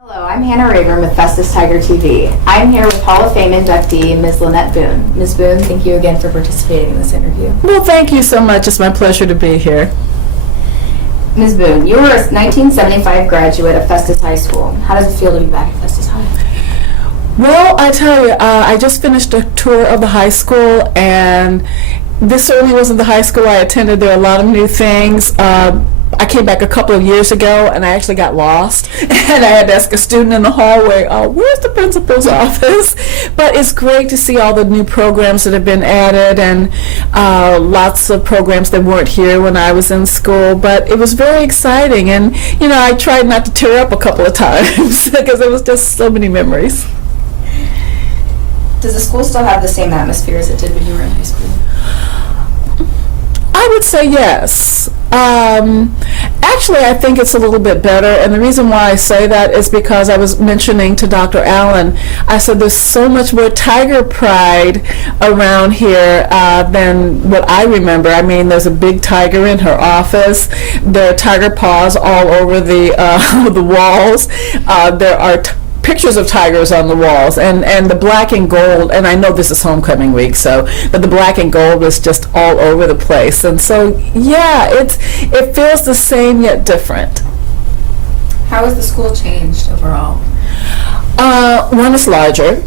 Hello, I'm Hannah Rayburn with Festus Tiger TV. I'm here with Hall of Fame inductee, Ms. Lynette Boone. Ms. Boone, thank you again for participating in this interview. Well, thank you so much. It's my pleasure to be here. Ms. Boone, you were a 1975 graduate of Festus High School. How does it feel to be back at Festus High? Well, I tell you, I just finished a tour of the high school, and this certainly wasn't the high school I attended. There are a lot of new things. I came back a couple of years ago, and I actually got lost, and I had to ask a student in the hallway, where's the principal's office? But it's great to see all the new programs that have been added, and lots of programs that weren't here when I was in school, but it was very exciting, and I tried not to tear up a couple of times because it was just so many memories. Does the school still have the same atmosphere as it did when you were in high school? I would say yes. Actually, I think it's a little bit better, and the reason why I say that is because I was mentioning to Dr. Allen, I said there's so much more tiger pride around here than what I remember. I mean, there's a big tiger in her office. There are tiger paws all over the the walls. There are pictures of tigers on the walls, and the black and gold, and I know this is homecoming week, but the black and gold was just all over the place, and so yeah, it feels the same yet different. How has the school changed overall? One is larger.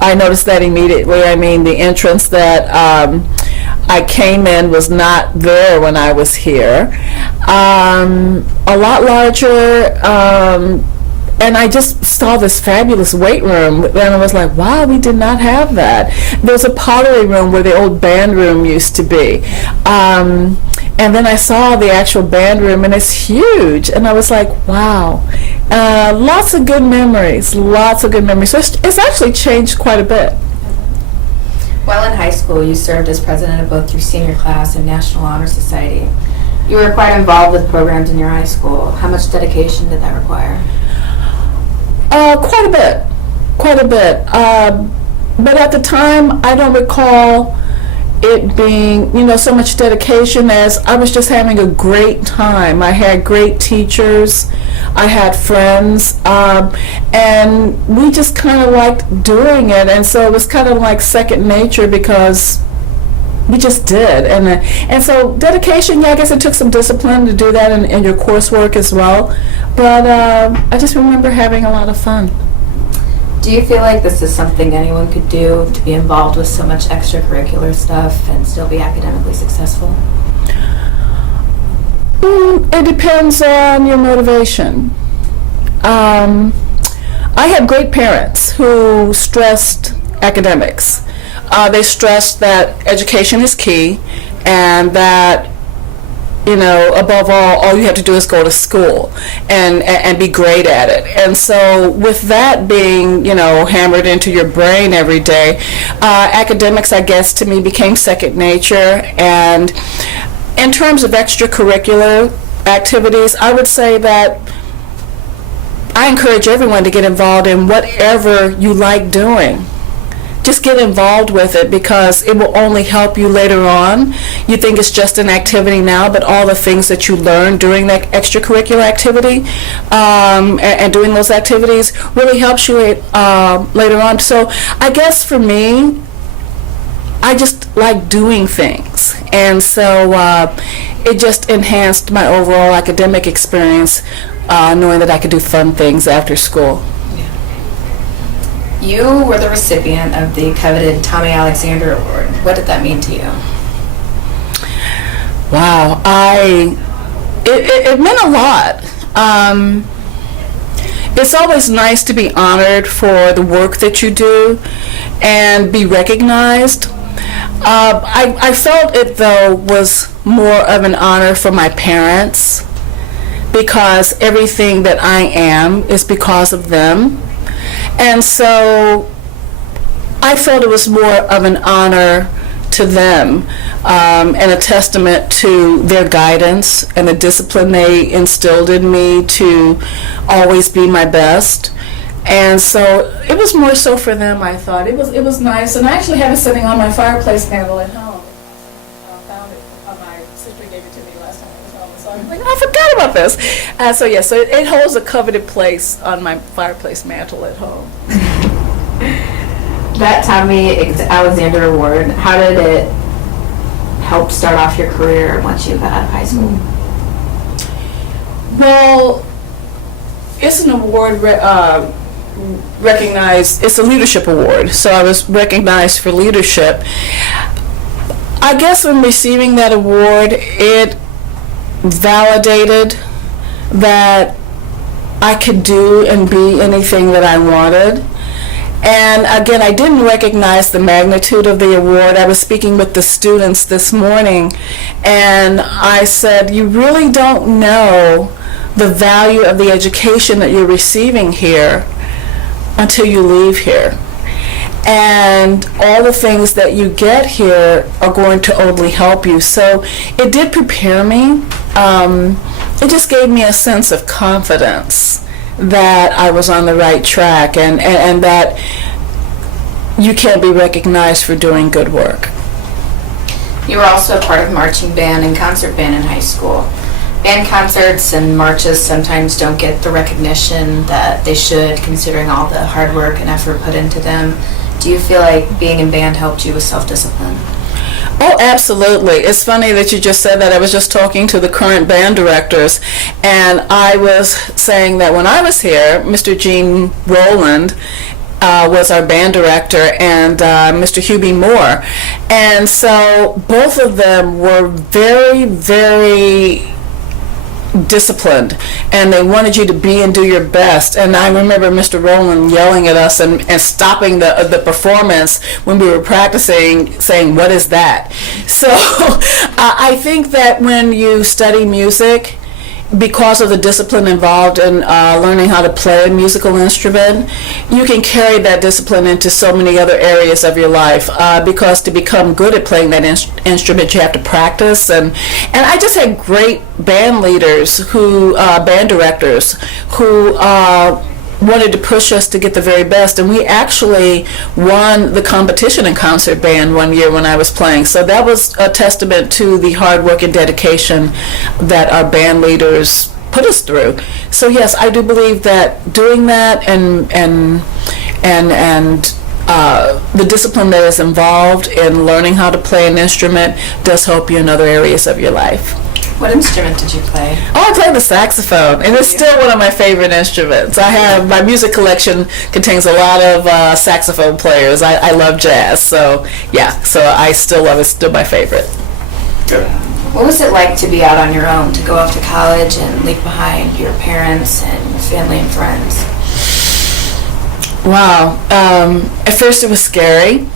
I noticed that immediately. I mean, the entrance that I came in was not there when I was here. A lot larger. And I just saw this fabulous weight room, and I was like, wow, we did not have that. There's a pottery room where the old band room used to be. And then I saw the actual band room, and it's huge. And I was like, wow. Lots of good memories, lots of good memories. So it's actually changed quite a bit. While in high school, you served as president of both your senior class and National Honor Society. You were quite involved with programs in your high school. How much dedication did that require? Quite a bit. But at the time, I don't recall it being, so much dedication, as I was just having a great time. I had great teachers, I had friends, and we just kind of liked doing it, and so it was kind of like second nature because we just did, and so dedication. Yeah, I guess it took some discipline to do that in your coursework as well. But I just remember having a lot of fun. Do you feel like this is something anyone could do, to be involved with so much extracurricular stuff and still be academically successful? It depends on your motivation. I had great parents who stressed academics. They stressed that education is key, and that above all you have to do is go to school and be great at it. And so with that being hammered into your brain every day, academics, I guess, to me became second nature. And in terms of extracurricular activities, I would say that I encourage everyone to get involved in whatever you like doing. Just get involved with it, because it will only help you later on. You think it's just an activity now, but all the things that you learn during that extracurricular activity and doing those activities really helps you later on. So I guess for me, I just like doing things, and so it just enhanced my overall academic experience, knowing that I could do fun things after school. You were the recipient of the coveted Tommy Alexander Award. What did that mean to you? Wow, it meant a lot. It's always nice to be honored for the work that you do and be recognized. I felt it, though, was more of an honor for my parents, because everything that I am is because of them. And so I felt it was more of an honor to them, and a testament to their guidance and the discipline they instilled in me to always be my best. And so it was more so for them, I thought. It was nice, and I actually have it sitting on my fireplace mantle at home. I found it, my sister gave it to me last time I was home, so I was like, I forgot about this. So it holds a coveted place on my fireplace mantle at home. That Tommy Alexander Award, how did it help start off your career once you got out of high school? Well, it's an award recognized, it's a leadership award, so I was recognized for leadership. I guess when receiving that award, it validated that I could do and be anything that I wanted. And again, I didn't recognize the magnitude of the award. I was speaking with the students this morning, and I said, you really don't know the value of the education that you're receiving here until you leave here. And all the things that you get here are going to only help you. So it did prepare me. It just gave me a sense of confidence that I was on the right track, and that you can be recognized for doing good work. You were also a part of marching band and concert band in high school. Band concerts and marches sometimes don't get the recognition that they should, considering all the hard work and effort put into them. Do you feel like being in band helped you with self-discipline? Oh, absolutely. It's funny that you just said that. I was just talking to the current band directors, and I was saying that when I was here, Mr. Gene Rowland was our band director, and Mr. Hubie Moore. And so both of them were very, very disciplined, and they wanted you to be and do your best. And I remember Mr. Rowland yelling at us and stopping the performance when we were practicing, saying, "What is that?" So I think that when you study music, because of the discipline involved in learning how to play a musical instrument, you can carry that discipline into so many other areas of your life, because to become good at playing that instrument, you have to practice. And I just had great band leaders, band directors, who wanted to push us to get the very best, and we actually won the competition in concert band one year when I was playing. So that was a testament to the hard work and dedication that our band leaders put us through. So yes, I do believe that doing that and the discipline that is involved in learning how to play an instrument does help you in other areas of your life. What instrument did you play? Oh, I play the saxophone, and it's still one of my favorite instruments. My music collection contains a lot of saxophone players. I love jazz, so I still love it. It's still my favorite. Good. What was it like to be out on your own, to go off to college and leave behind your parents and family and friends? Wow. At first it was scary,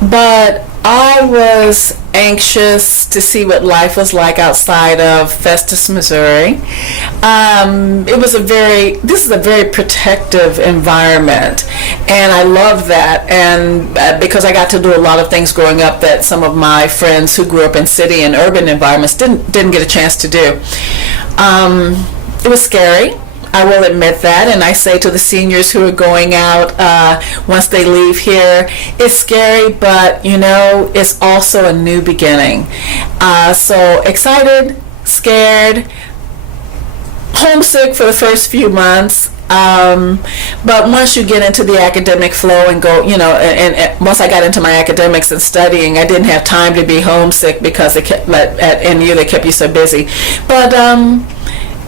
but I was anxious to see what life was like outside of Festus, Missouri. This is a very protective environment, and I love that. And because I got to do a lot of things growing up that some of my friends who grew up in city and urban environments didn't get a chance to do. It was scary, I will admit that, and I say to the seniors who are going out once they leave here, it's scary, but it's also a new beginning. So excited, scared, homesick for the first few months. But once you get into the academic flow and go, and once I got into my academics and studying, I didn't have time to be homesick because at NU they kept you so busy. But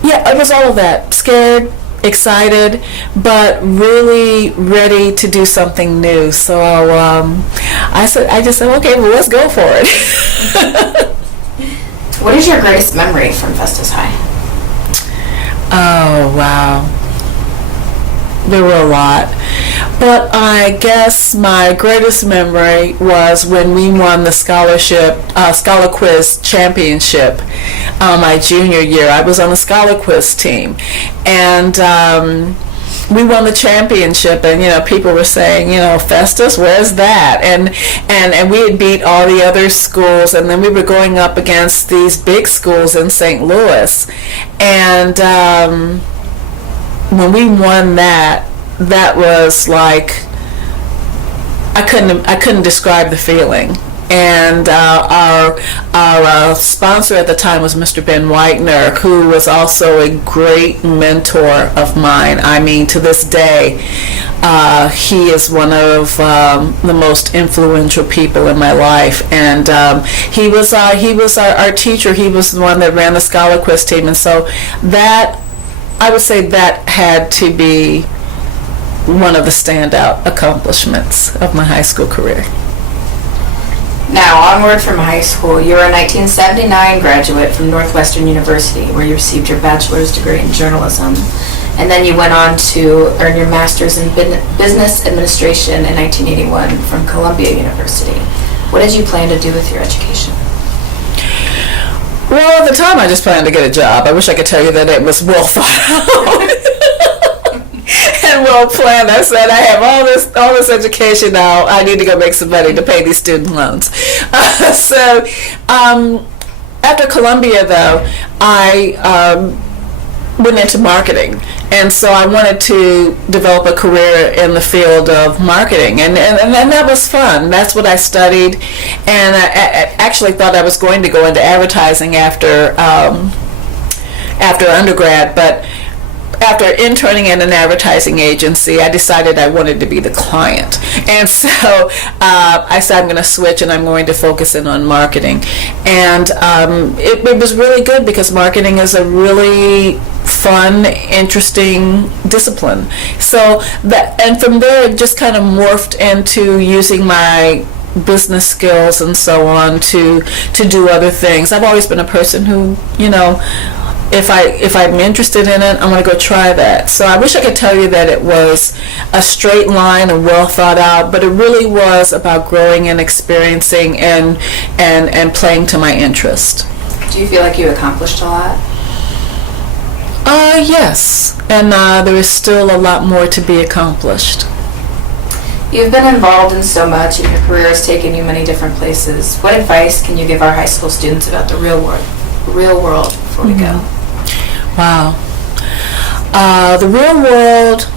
it was all of that. Scared, excited, but really ready to do something new. So I just said, okay, well, let's go for it. What is your greatest memory from Festus High? Oh, wow. There were a lot. But I guess my greatest memory was when we won the Scholar Quiz Championship my junior year. I was on the Scholar Quiz team. And we won the championship, and people were saying, Festus, where's that? And we had beat all the other schools, and then we were going up against these big schools in St. Louis. And when we won that was like, I couldn't describe the feeling. And our sponsor at the time was Mr. Ben Whitener, who was also a great mentor of mine. I mean, to this day, he is one of the most influential people in my life. And he was our teacher. He was the one that ran the Scholar Quiz team. And so that, I would say that had to be one of the standout accomplishments of my high school career. Now, onward from high school, you're a 1979 graduate from Northwestern University, where you received your bachelor's degree in journalism. And then you went on to earn your master's in business administration in 1981 from Columbia University. What did you plan to do with your education? Well, at the time, I just planned to get a job. I wish I could tell you that it was well thought out and well planned. I said, I have all this education now. I need to go make some money to pay these student loans. After Columbia, though, I went into marketing. And so I wanted to develop a career in the field of marketing, and that was fun. That's what I studied, and I actually thought I was going to go into advertising after undergrad, but after interning in an advertising agency, I decided I wanted to be the client. And so I said, I'm going to switch and I'm going to focus in on marketing. And it was really good because marketing is a really fun, interesting discipline. So and from there, it just kind of morphed into using my business skills and so on to do other things. I've always been a person who, if I'm interested in it, I'm going to go try that. So I wish I could tell you that it was a straight line and well thought out, but it really was about growing and experiencing and playing to my interest. Do you feel like you accomplished a lot? Yes, and there is still a lot more to be accomplished. You've been involved in so much and your career has taken you many different places. What advice can you give our high school students about the real world before we go? Wow. The real world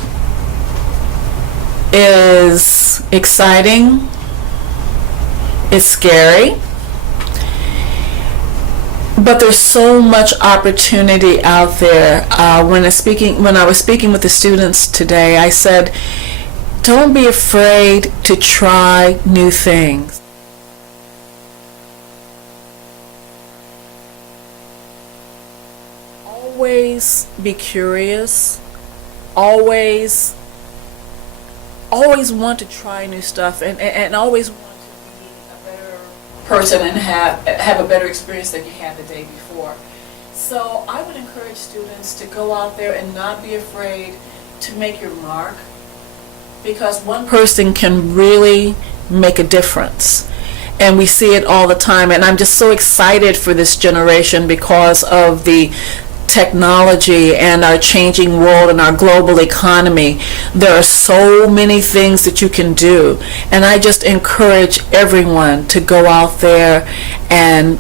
is exciting. It's scary. But there's so much opportunity out there. When I was speaking with the students today, I said, don't be afraid to try new things. Always be curious. Always want to try new stuff, and always want to be a better person and have a better experience than you had the day before. So I would encourage students to go out there and not be afraid to make your mark, because one person can really make a difference. And we see it all the time, and I'm just so excited for this generation because of the technology and our changing world and our global economy. There are so many things that you can do, and I just encourage everyone to go out there and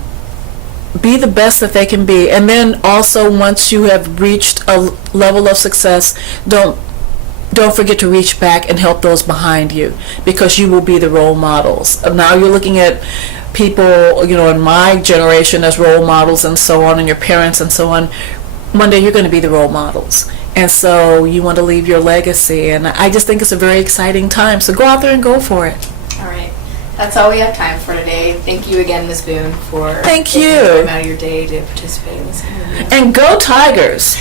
be the best that they can be. And then also, once you have reached a level of success, don't forget to reach back and help those behind you, because you will be the role models. Now you're looking at people, in my generation as role models and so on, and your parents and so on. One day you're going to be the role models. And so you want to leave your legacy. And I just think it's a very exciting time. So go out there and go for it. All right. That's all we have time for today. Thank you again, Ms. Boone, for Thank taking you. time out of your day to participate in this interview. And go Tigers!